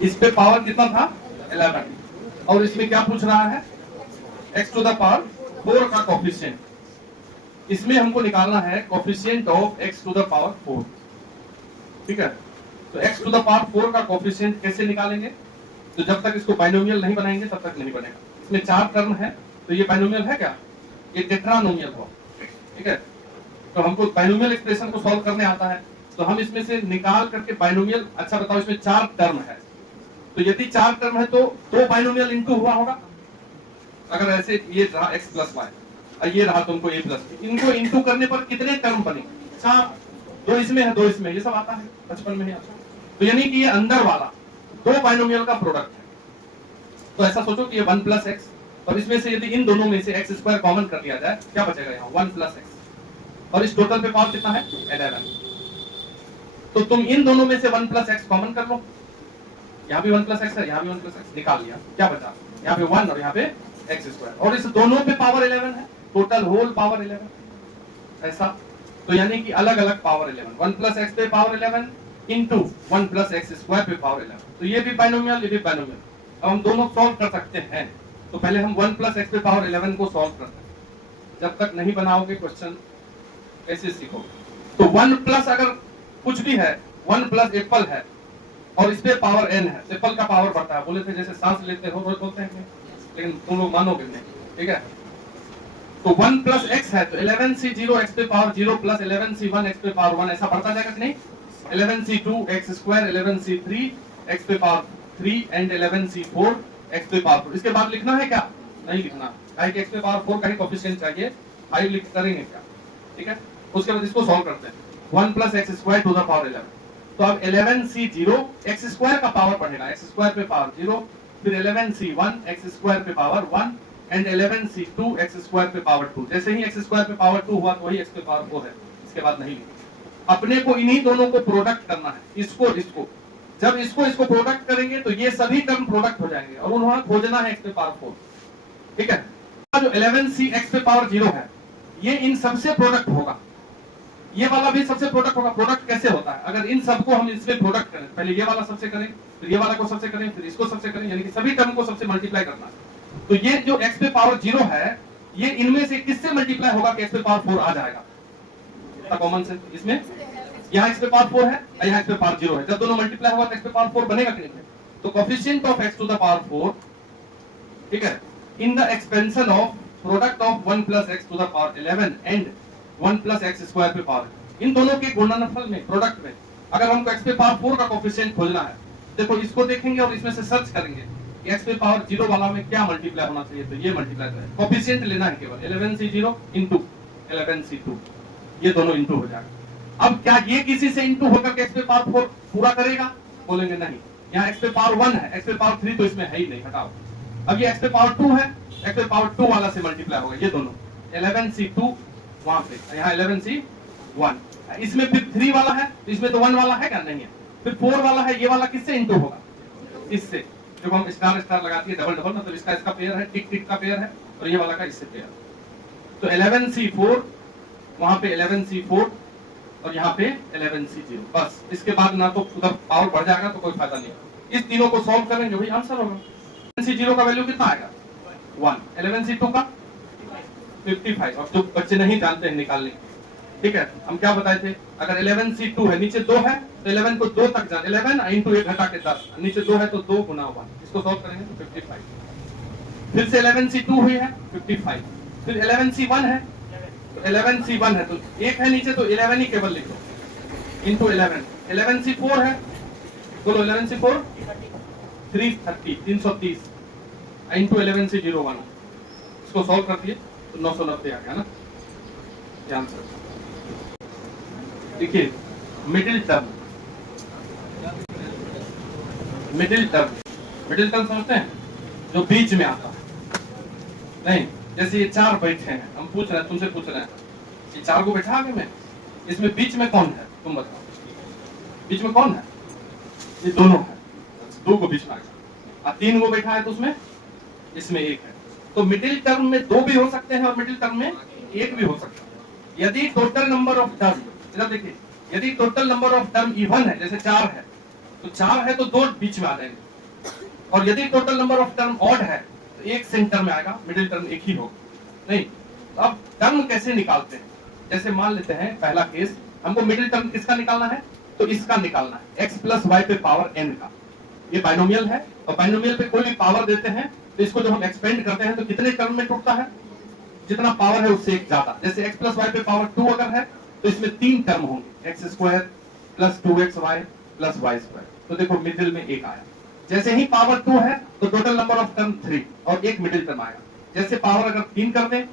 इस पे पावर कितना था 11, और इसमें क्या पूछ रहा है x टू द पावर 4 का कोफिशिएंट। इसमें हमको निकालना है coefficient of x to the power 4। ठीक है, तो x टू द पावर 4 का कोफिशिएंट कैसे निकालेंगे? तो जब तक इसको बाइनोमियल नहीं बनाएंगे तब तक नहीं बनेगा। इसमें 4 टर्म है, तो ये बाइनोमियल है क्या? ये टेट्रानोमियल हो। ठीक है, तो हमको बाइनोमियल एक्सप्रेशन को सॉल्व करने आता है, तो हम इसमें से निकाल करके बाइनोमियल। अच्छा बताओ, इसमें 4 टर्म है, तो यदि 4 टर्म है तो 2 बाइनोमियल इनटू हुआ होगा। अगर ऐसे ये रहा x प्लस वाई और ये रहा तुमको a प्लस बी, इनको इनटू करने पर कितने टर्म बने? 4। 2 इसमें है, 2 इसमें, ये सब आता है बचपन में ही आता है। तो यानी कि ये अंदर वाला 2 बाइनोमियल का प्रोडक्ट है। तो ऐसा सोचो कि ये 1 प्लस एक्स, और इसमें से यदि इन दोनों में से एक्स स्क्वायर कॉमन कर लिया जाए, क्या बचेगा यहाँ? 1 प्लस एक्स, और इस टोटल पे पावर कितना है 11। तो तुम इन दोनों में से 1 प्लस एक्स कॉमन कर लो, यहाँ भी 1 प्लस एक्स है, यहाँ भी 1 प्लस एक्स, निकाल लिया, क्या बचा? यहाँ पे 1 और यहाँ पे एक्स स्क्वायर, और इस दोनों पे पावर 11 है, टोटल होल पावर 11। ऐसा, तो यानी कि अलग अलग पावर 11, 1 प्लस एक्स पे power 11 into 1 plus x square पे पावर 11। तो ये भी बाइनोमियल, ये भी बाइनोमियल। अब हम दोनों सॉल्व कर सकते हैं, तो पहले हम 1 प्लस एक्स पे पावर 11 को सॉल्व करते हैं। जब तक नहीं बनाओगे क्वेश्चन कैसे सीखोगे? तो 1 प्लस अगर कुछ भी है, 1 प्लस एप्पल है और इस पे पावर n है, एप्पल का पावर बढ़ता है। बोले थे जैसे सांस लेते हो रोज बोलते हैं, लेकिन तुम लोग मानोगे नहीं। ठीक है, तो 1 प्लस x है तो 11c0 x पे पावर 0 प्लस 11c1 x पे पावर 1, ऐसा बढ़ता जाएगा कि नहीं? 11c2 x square, 11c3 x पे पावर 3 एंड 11c4 x पे पावर 4। इसके बाद लिखना है क्या? नहीं लिखना, काहे कि x पे पावर 4 का ही कोएफिशिएंट चाहिए, 5 लिख करेंगे क्या? ठीक है, उसके बाद इसको सॉल्व करते हैं। 1 plus x square to the power 11, तो अब 11c0 x स्क्वायर का पावर बढ़ेगा, x स्क्वायर पे पावर 0, फिर 11c1 x स्क्वायर पे power 1 and 11c2 x square पे पावर 2। जैसे ही x स्क्वायर पे पावर 2 हुआ तो वही x पे पावर 4 है, इसके बाद नहीं लिखेंगे। अपने को इन्हीं दोनों को प्रोडक्ट करना है, इसको इसको। जब इसको प्रोडक्ट करेंगे तो ये सभी टर्म प्रोडक्ट हो जाएंगे, और उन्होंने खोजना है x पे पावर 4। ठीक है, जो 11c x पे पावर 0 है, ये इन सबसे प्रोडक्ट होगा, ये वाला भी सबसे प्रोडक्ट होगा। प्रोडक्ट कैसे होता है? अगर इन सबको हम इसमें प्रोडक्ट करें, पहले ये वाला सबसे करें, फिर ये वाला को सबसे करें, फिर इसको सबसे करें, यानी कि सभी टर्म को सबसे मल्टीप्लाई करना है। तो ये जो x पे पावर 0 है, ये इनमें से किससे मल्टीप्लाई होगा कि x पे पावर 4 आ जाएगा? कॉमन से इसमें यहाँ x पे पावर 4 है, यहाँ x पे पावर 0 है, जब दोनों मल्टीप्लाई होगा तो x पे पावर 4 बनेगा कि नहीं? तो coefficient of x to the power 4, ठीक है, in the expansion of product of 1 plus x to the power 11 and 1 plus x square पे पावर, इन दोनों के गुणनफल में, प्रोडक्ट में, अगर हमको x पे पावर 4 का कोएफिशिएंट खोजना है, देखो इसको देखेंगे और इसमें से सर्च करेंगे कि x पे पावर 0 वाला में क्या मल्टीप्लाई होना चाहिए, तो ये मल्टीप्लाई है, कोएफिशिएंट लेना है केवल 11c0 इंटू 11c2, ये दोनों इंटू हो जाएगा। अब क्या ये किसी से इंटू होकर के x पे पावर 4 पूरा करेगा? बोलेंगे नहीं, यहाँ x पे पावर 1 है, x पे पावर 3 तो इसमें है ही नहीं, हटाओ। अब ये x पे पावर 2 है, x पे पावर 2 वाला से मल्टीप्लाई होगा, ये दोनों 11c2 वहां पे, यहाँ 11c1, इसमें फिर 3 वाला है, तो इसमें तो 1 वाला है क्या? नहीं है। फिर 4 वाला है, ये वाला किससे इंटू होगा? इससे, जब हम स्टार स्टार लगाती है डबल डबल, मतलब इसका इसका पेयर है, टिक टिक का पेयर है, और ये वाला का इससे पेयर। तो 11c4 वहां पे 11c4 और यहाँ पे 11c0, बस। इसके बाद ना तो उधर पावर बढ़ जाएगा तो कोई फायदा नहीं। इस तीनों को सॉल्व करेंगे, वही आंसर होगा। 11c0 का वैल्यू कितना आएगा? 1, 11c2 का 55, और जो बच्चे नहीं जानते हैं निकालने, ठीक है, हम क्या बताए थे? अगर 11c2 है, नीचे 2 है तो 11 को 2 तक जान, 11 इंटू 1 घटा के 10, नीचे 2 है तो 2 गुना 1, इसको सॉल्व करेंगे तो 55। फिर से 11c2 हुई है 55, फिर 11c1 है तो 11c1 है तो 1 है नीचे, तो 11 ही केवल लिखो इंटू 11। 11c4 है, बोलो 11c4 330 इंटू 11c01, इसको सॉल्व कर दिए तो 990 आ गया ना, ये आंसर। देखिए मिडिल टर्म समझते हैं, जो बीच में आता है। नहीं, जैसे ये 4 बैठे हैं, हम पूछ रहे हैं, तुमसे पूछ रहे हैं, ये 4 को बैठा आगे में, इसमें बीच में कौन है? तुम बताओ, बीच में कौन है? ये दोनों है, 2 को बीच में आ गया, 3 को बैठा है तो उसमें, इसमें 1 है। तो मिडिल टर्म में 2 भी हो सकते हैं और मिडिल टर्म में 1 भी हो सकता है। यदि टोटल नंबर ऑफ टर्म, इधर देखिए, यदि total number of term even है, जैसे 4 है, तो 4 है तो 2 बीच में आ जाएंगे, और यदि total number of term odd है तो एक सेंटर में आएगा, मिडिल टर्म एक ही होगा। नहीं तो अब टर्म कैसे निकालते हैं? जैसे मान लेते हैं पहला केस, हमको मिडिल टर्म किसका निकालना है? तो इसका निकालना है, x प्लस वाई पे पावर n का। ये बाइनोमियल है और बाइनोमियल पे कोई भी पावर देते हैं तो इसको जब हम एक्सपेंड करते हैं तो कितने टर्म में टूटता है? जितना पावर है उससे एक ज्यादा। जैसे x प्लस वाई पे पावर 2 अगर है तो इसमें 3 टर्म होंगे, x square plus 2xy plus y square. तो देखो मिडिल में एक आया। जैसे ही पावर 2 है तो टोटल नंबर ऑफ टर्म 3 और एक मिडिल टर्म आएगा। जैसे पावर अगर 3 कर दें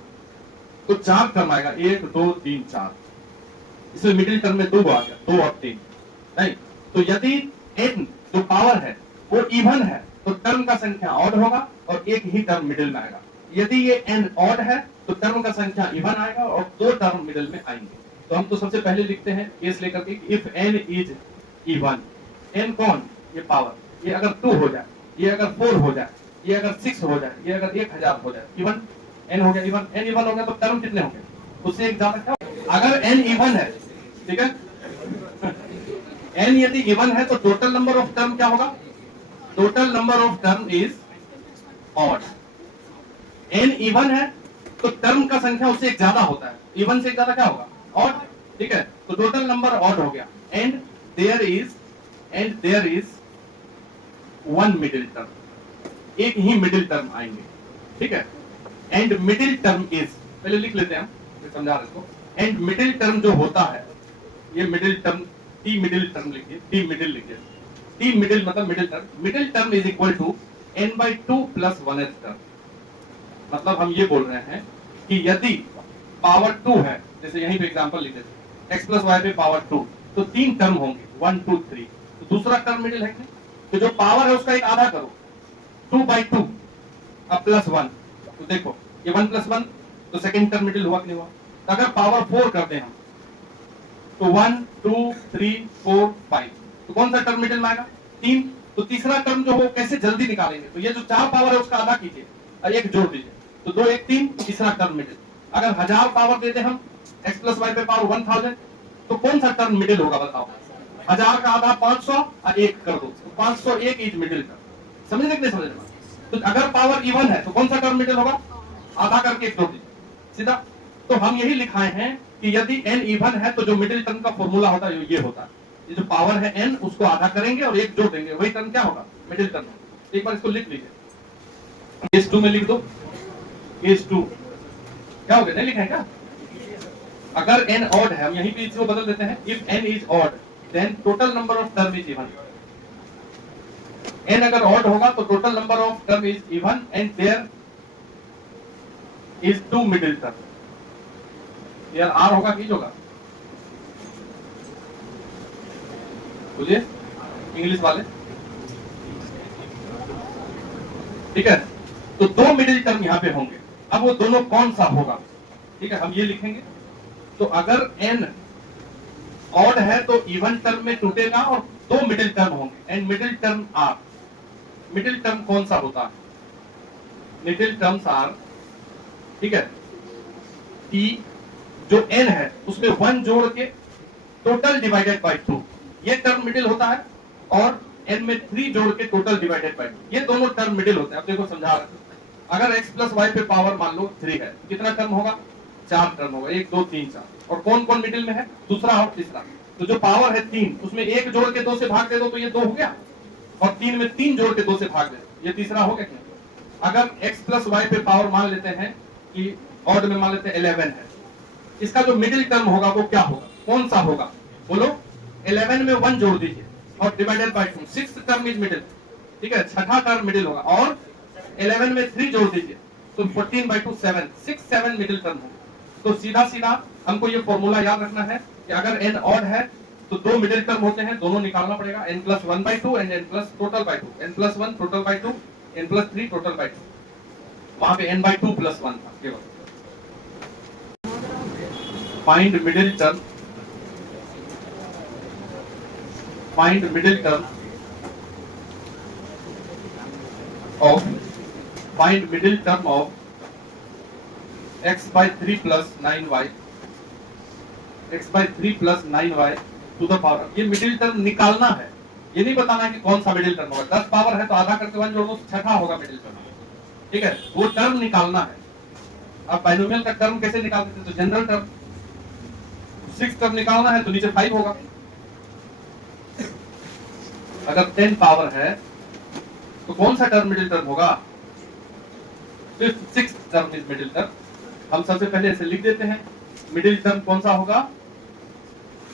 तो 4 टर्म आएगा, 1 2 3 4। इसमें मिडिल टर्म में 2 आ गया, 2 और 3। नहीं तो यदि n जो पावर है वो इवन है तो टर्म का संख्या ऑड होगा और एक ही टर्म मिडिल में आएगा। यदि ये n ऑड है तो टर्म का संख्या इवन आएगा और 2 टर्म मिडिल में आएंगे। तो हम तो सबसे पहले लिखते हैं केस लेकर के, if n is even. n कौन? ये पावर। ये अगर 2 हो जाए, ये अगर 4 हो जाए, ये अगर 6 हो जाए, ये अगर 1000 हो जाए, इवन n हो गया। इवन n इवन हो गया तो टर्म कितने होंगे? उससे एक ज्यादा क्या? अगर n इवन है, ठीक है, n यदि इवन है तो टोटल नंबर ऑफ टर्म क्या होगा? Total number of term is odd. n even है तो टर्म का संख्या उससे एक ज्यादा होता है। इवन से एक ज्यादा क्या होगा? ऑड। ठीक है, तो टोटल नंबर ऑड हो गया। And there is one middle term, एक ही मिडिल टर्म आएंगे। ठीक है, एंड मिडिल टर्म इज, पहले लिख लेते हैं हम, समझा रहे इसको। एंड मिडिल टर्म जो होता है, ये middle term, T middle term लिखिए, टी मिडिल लिखिए। टी मिडिल मतलब middle term. Middle term is equal to n/2 plus 1th term. मतलब हम ये बोल रहे हैं कि यदि पावर 2 है, जैसे यहीं पे एग्जांपल लिखे थे, x प्लस वाई पे पावर 2, तो 3 टर्म होंगे, 1 2 3। तो दूसरा टर्म मिडिल है कि नहीं? तो जो पावर है उसका एक आधा करो, 2/2 अब प्लस 1। तो देखो ये 1 प्लस 1 तो सेकंड टर्म मिडिल हुआ कि नहीं हुआ? तो अगर पावर 4 कर दें हम तो 1 2 3 4 5, तो कौन सा टर्म मिडिल में आएगा? 3। तो तीसरा टर्म जो हो कैसे जल्दी निकालेंगे? तो ये जो 4 पावर है उसका आधा कीजिए और एक जोड़ दीजिए, तो 2 1 3, तीसरा टर्म मिडिल। अगर 1000 पावर देते हम x प्लस वाई पे पावर 1000, तो कौन सा टर्म मिडिल होगा बताओ? 1000 का आधा 500 और 1 कर दो, तो 501 इज मिडिल टर्म। समझ नहीं समझ? तो अगर पावर इवन है तो कौन सा टर्म मिडिल होगा? आधा करके एक जोड़ दीजिए सीधा। तो हम यही लिखाए हैं कि यदि n इवन है तो जो मिडिल टर्म का फॉर्मूला होता है ये होता है, ये जो पावर है n उसको आधा करेंगे और एक जोड़ देंगे, वही टर्म क्या होगा? Middle term. एक बार इसको लिख लीजिए, केस 2 में लिख दो। केस 2 क्या हो गया? नहीं लिखा है क्या? अगर n ऑड है, हम यहीं पे इसको बदल देते हैं, if n is odd then total number of term is even. n अगर ऑड होगा तो total number of term is even and there is 2 middle term. यार r होगा कि होगा? बोलिए इंग्लिश वाले। ठीक है, तो 2 मिडिल टर्म यहां पे होंगे। अब वो दोनों कौन सा होगा? ठीक है, हम ये लिखेंगे। तो अगर n ऑड है तो इवन टर्म में टूटेगा और 2 मिडिल टर्म होंगे and middle term are. Middle term कौन सा होता है? मिडिल टर्म्स आर, ठीक है, t जो n है उसमें 1 जोड़ के टोटल डिवाइडेड बाय 2, ये टर्म मिडिल होता है, और n में 3 जोड़ के टोटल डिवाइडेड बाय 2, ये दोनों टर्म मिडिल होते हैं। अब देखो समझा रहे हैं, अगर x प्लस वाई पे पावर मान लो 3 है, कितना टर्म होगा? 4 टर्म होगा, 1 2 3 4। और कौन कौन मिडिल में है? दूसरा और तीसरा। तो जो पावर है 3, उसमें 1 जोड़ के 2 से भाग दे दो तो ये 2 हो गया, और 3 में 3 जोड़ के 2 से भाग दे, ये तीसरा हो गया क्या? अगर x प्लस वाई पे पावर मान लेते हैं कि ऑड में मान लेते हैं 11 है, इसका जो मिडिल टर्म होगा वो क्या होगा? कौन सा होगा? बोलो। 11 में 1 जोड़ दीजिए और divided by 2, 6th term is middle. ठीक है, छठा टर्म मिडिल होगा, और 11 में 3 जोड़ दीजिए तो 14/2 7, 6 7 मिडिल टर्म होगा। तो सीधा सीधा हमको ये फॉर्मूला याद रखना है कि अगर n ऑड है तो 2 मिडिल टर्म होते हैं, दोनों निकालना पड़ेगा, n plus 1/2 and n plus total by 2, n plus 1 total by 2, n plus 3 total by 2। वहां पे n/2 प्लस 1 था केवल। Find middle term, find middle term of, find middle term of x/3 plus 9y, x/3 plus 9y to the power. ये middle term निकालना है, ये नहीं बताना है कि कौन सा मिडिल टर्म होगा। 10 पावर है तो आधा करके 1 जोड़ दो, छठा होगा मिडिल टर्म, ठीक है, वो टर्म निकालना है। अब बाइनोमियल का टर्म कैसे निकालते थे, तो जनरल टर्म, 6 टर्म निकालना है तो नीचे 5 होगा। अगर 10 पावर है तो कौन सा टर्म मिडिल टर्म होगा, 6 टर्म इज मिडिल टर्म। हम सबसे पहले ऐसे लिख देते हैं, मिडिल टर्म कौन सा होगा,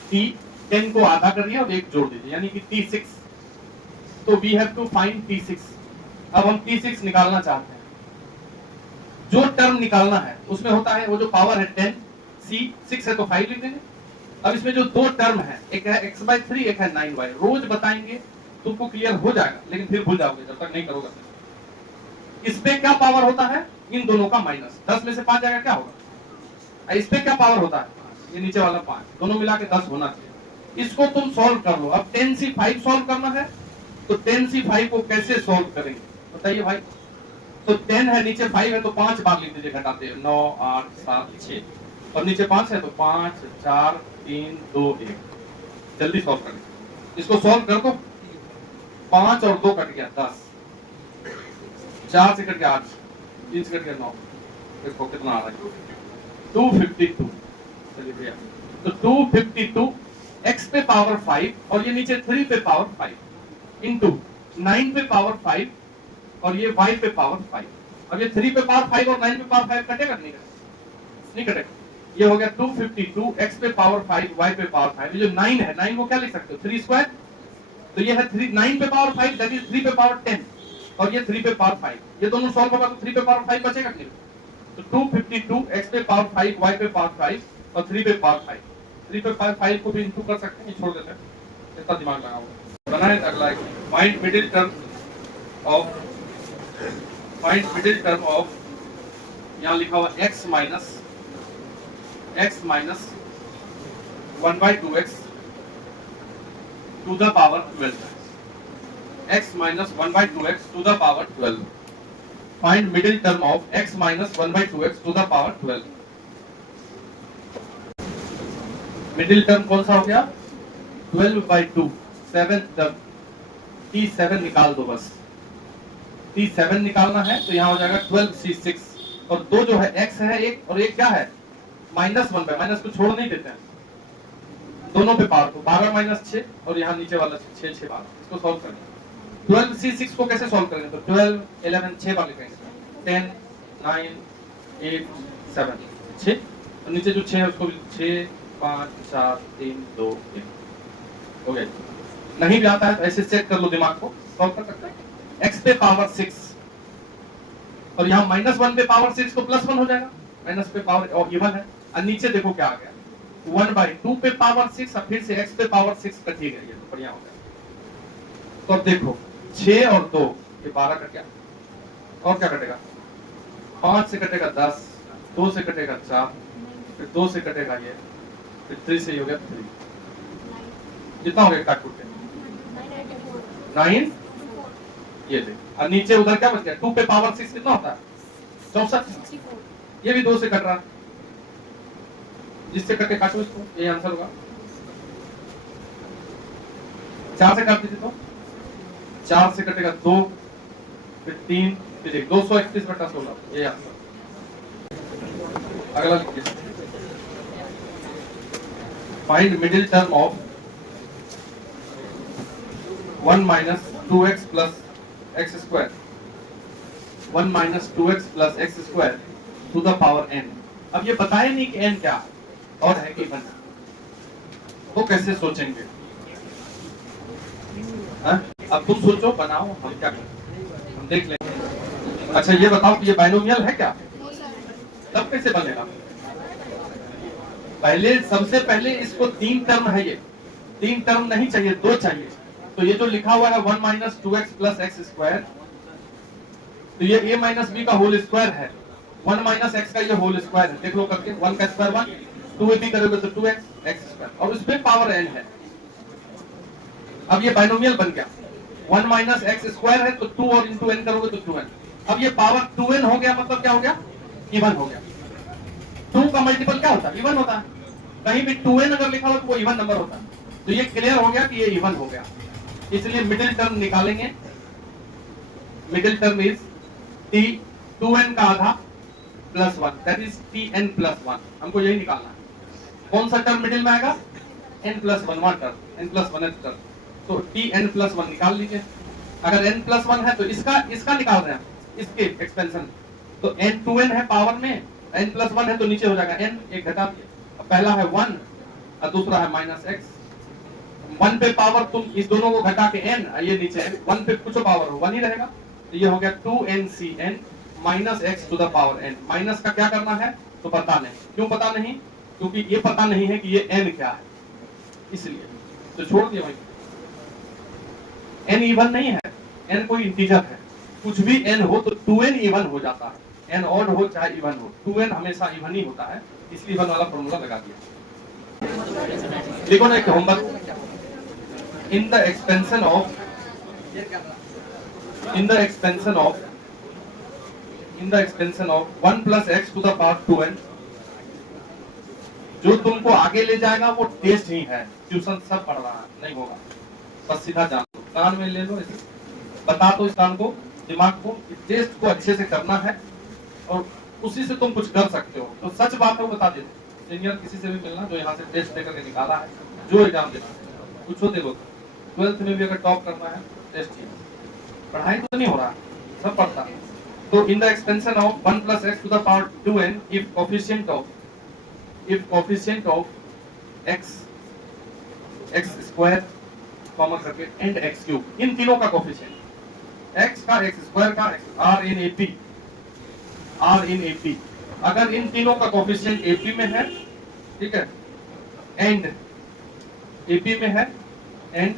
t, 10 को आधा करिए और 1 जोड़ दीजिए, यानी कि t6। तो we have to find t6। अब हम t6 निकालना चाहते हैं। जो टर्म निकालना है उसमें होता है वो जो पावर है 10, c 6 है तो 5 लिख देंगे। अब इसमें जो दो टर्म है, एक है x/3, एक है 9y, रोज बताएंगे तुमको क्लियर हो जाएगा, लेकिन फिर भूल जाओगे जब तक नहीं करोगे। इस पे क्या पावर होता है, इन दोनों का माइनस, 10 में से 5 जाएगा क्या होगा। इस पे क्या पावर होता है, ये नीचे वाला 5, दोनों मिला के 10 होना चाहिए। इसको तुम सॉल्व कर लो। अब 10c5 सॉल्व करना है, तो 10c5 को कैसे सॉल्व करेंगे बताइए भाई। तो 10 है, नीचे 5 है तो 5 बार लिख दीजिए, घटाते हैं 9 8 7 6, और नीचे 5 है तो 5 4 3 2 1। जल्दी सॉल्व करें, इसको सॉल्व कर दो। 5 और 2 कट गया 10, 4 से कट गया 8, 3 से कट गया 9, देखो कितना आ रहा है 252। चलिए भैया, तो 252 x पे पावर 5 और ये नीचे 3 पे पावर 5 इंटू 9 पे पावर 5 और ये y पे पावर 5। अब ये 3 पे पावर 5 और 9 पे पावर 5 कटेगा नहीं कटेगा। ये हो गया 252 x पे पावर 5 y पे पावर 5। ये जो 9 है, 9 को क्या लिख सकते हो, 3 स्क्वायर। तो ये है 9 पे पावर 5, दैट इज 3 पे पावर 10, और ये 3 पे पावर 5। ये दोनों सॉल्व होगा तो 3 पे पावर 5 बचेगा नहीं। तो 252 x पे पावर 5 y पे पावर 5 और 3 पे पावर 5। 3 पे पावर 5 को भी इंटू कर सकते हैं, छोड़ देते हैं, इतना दिमाग लगाओ। बनाए अगला एक, फाइंड मिडिल टर्म ऑफ यहाँ लिखा हुआ x minus 1/2x to the power 12, x minus 1/2x to the power 12। Find middle term of x minus 1/2x to the power 12। Middle term कौन सा हो गया, 12/2, 7 टर्म, t7 निकाल दो बस। t7 निकालना है तो यहाँ हो जाएगा 12c6, और दो जो है x है एक, और एक क्या है -1 पे, माइनस को छोड़ नहीं देते हैं, दोनों पे पावर को 12 - 6, और यहाँ नीचे वाला 6 6 12। इसको सॉल्व करेंगे। 12c6 को कैसे सॉल्व करेंगे, तो 12 11 6 बार लिखेंगे, 10 9 8 7 6, और नीचे जो 6 है उसको भी 6 5 4 3 2 1 हो गया। नहीं भी आता है तो ऐसे चेक कर लो, दिमाग को सॉल्व कर सकते हैं। x पे पावर 6 और यहाँ -1 पे पावर 6 तो +1 हो जाएगा, माइनस पे पावर और इवन है, और नीचे देखो क्या आ गया 1/2 पे पावर 6, और फिर से x पे पावर 6 कट ही गया, ये तो बढ़िया हो गया। तो अब देखो 6 और 2 ये 12 कट गया, और क्या कटेगा 5 से कटेगा 10, 2 से कटेगा 4, फिर 2 से कटेगा ये, फिर 3 से हो गया 3, कितना हो गया काट के 9, ये देख। और नीचे उधर क्या बच गया 2 पे पावर 6 कितना होता है 64, ये भी 2 से कट रहा है, जिससे कटे काटो इसको, ये आंसर होगा। 4 से काट दीजिए तो 4 से कटेगा 2, फिर 3, फिर 1, 231/16, ये आंसर। अगला लिखिए, find middle term of 1 - 2x plus x square, 1 - 2x plus x square to the power n। अब ये बताए नहीं कि n क्या और है कि बना, तो कैसे सोचेंगे, हाँ? अब तुम सोचो, बनाओ, हम क्या करें, हम देख लेंगे। अच्छा ये बताओ कि ये बाइनोमियल है क्या, तब कैसे बनेगा। पहले सबसे पहले इसको 3 टर्म है, ये 3 टर्म नहीं चाहिए, 2 चाहिए। तो ये जो लिखा हुआ है 1 - 2x plus x square, तो ये a - b का होल स्क्वायर है, 1 - x का ये होल स्क्वायर है, देख लो करके, 1 का स्क्वायर 1, 2ab करोगे तो 2x x स्क्वायर, और उसमें पावर n है। अब ये बाइनोमियल बन गया, 1 - x स्क्वायर है तो 2 और इंटू n करोगे तो 2n। अब ये पावर 2n हो गया, मतलब क्या हो गया, इवन हो गया। 2 का मल्टीपल क्या होता है, इवन होता है। कहीं भी 2n अगर लिखा हो तो वो इवन नंबर होता है। तो ये क्लियर हो गया कि ये इवन हो गया। इसलिए मिडिल टर्म निकालेंगे। Middle term is t 2n का आधा plus 1, that is tn plus 1। हमको यही निकालना है। कौन सा टर्म मिडिल में आएगा? n plus 1 term, n plus 1 term. तो tn प्लस 1 निकाल लीजिए। अगर n प्लस 1 है तो इसका निकाल रहे हैं, इसके एक्सपेंशन। तो n 2n है पावर में, n प्लस 1 है तो नीचे हो जाएगा n, एक घटा दिए। पहला है 1 और दूसरा है माइनस x। 1 पे पावर तुम इस दोनों को घटा के n, ये नीचे 1 पे कुछ पावर हो 1 ही रहेगा। तो ये हो गया 2ncn minus x to the power n। Minus का क्या करना है तो पता नहीं। क्यों पता नहीं? क्योंकि ये पता नहीं है कि ये n क्या है, इसलिए तो छोड़ दिया भाई। n इवन नहीं है, n कोई इंटीजर है। कुछ भी n हो तो 2n इवन हो जाता है, n ऑड हो चाहे इवन हो, 2n हमेशा इवन ही होता है, इसलिए इवन वाला फॉर्मूला लगा दिया। देखो ना एक homework, in the expansion of 1 plus x to the power 2n, जो तुमको आगे ले जाएगा वो टेस्ट ही है, ट्यूशन सब पढ़ रहा है नहीं होगा। बस सीधा जान लो, कान में ले लो, इसे बता दो इस कान को, दिमाग को, टेस्ट को अच्छे से करना है और उसी से तुम कुछ कर सकते हो। तो सच बात है वो बता देते। सीनियर किसी से भी मिलना जो यहाँ से टेस्ट देकर के निकाला है, जो एग्जाम देना है, कुछ हो देखो। 12th में भी अगर टॉप करना है टेस्ट ही, पढ़ाई तो नहीं हो रहा, सब पढ़ता है। तो in the expansion of 1 plus x to the power 2n if coefficient of x square common करके एंड x क्यूब, इन तीनों का कोफिशिएंट, x का x स्क्वायर का r इन AP, अगर इन तीनों का कोफिशिएंट AP में है, ठीक है, एंड AP में है, and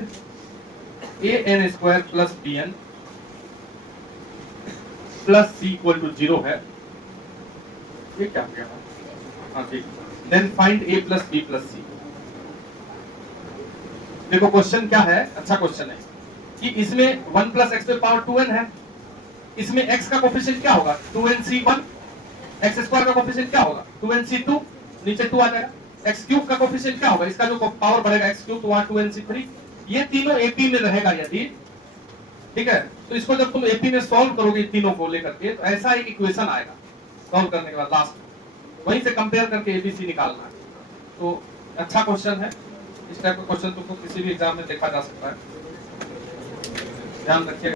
an square plus bn plus c equal to 0 है, ये क्या हो गया? हाँ ठीक। Then find a plus b plus c। देखो क्वेश्चन क्या है, अच्छा क्वेश्चन है कि इसमें 1 प्लस x पे पावर 2n है, इसमें x का कोफिशिएंट क्या होगा? 2nc1, x स्क्वायर का कोफिशिएंट क्या होगा? 2nc2, नीचे 2 आ जाएगा। x क्यूब का कोफिशिएंट क्या होगा? इसका जो पावर बढ़ेगा x क्यूब, तो वहां 2nc3। ये तीनों AP में रहेगा यदि, ठीक है, तो इसको जब तुम AP में सॉल्व करोगे तीनों को लेकर के, तो ऐसा एक इक्वेशन आएगा सॉल्व करने के बाद लास्ट, वहीं से कंपेयर करके ABC निकालना है। तो अच्छा क्वेश्चन है, इस टाइप का क्वेश्चन तुमको किसी भी एग्जाम में देखा जा सकता है, ध्यान रखिएगा।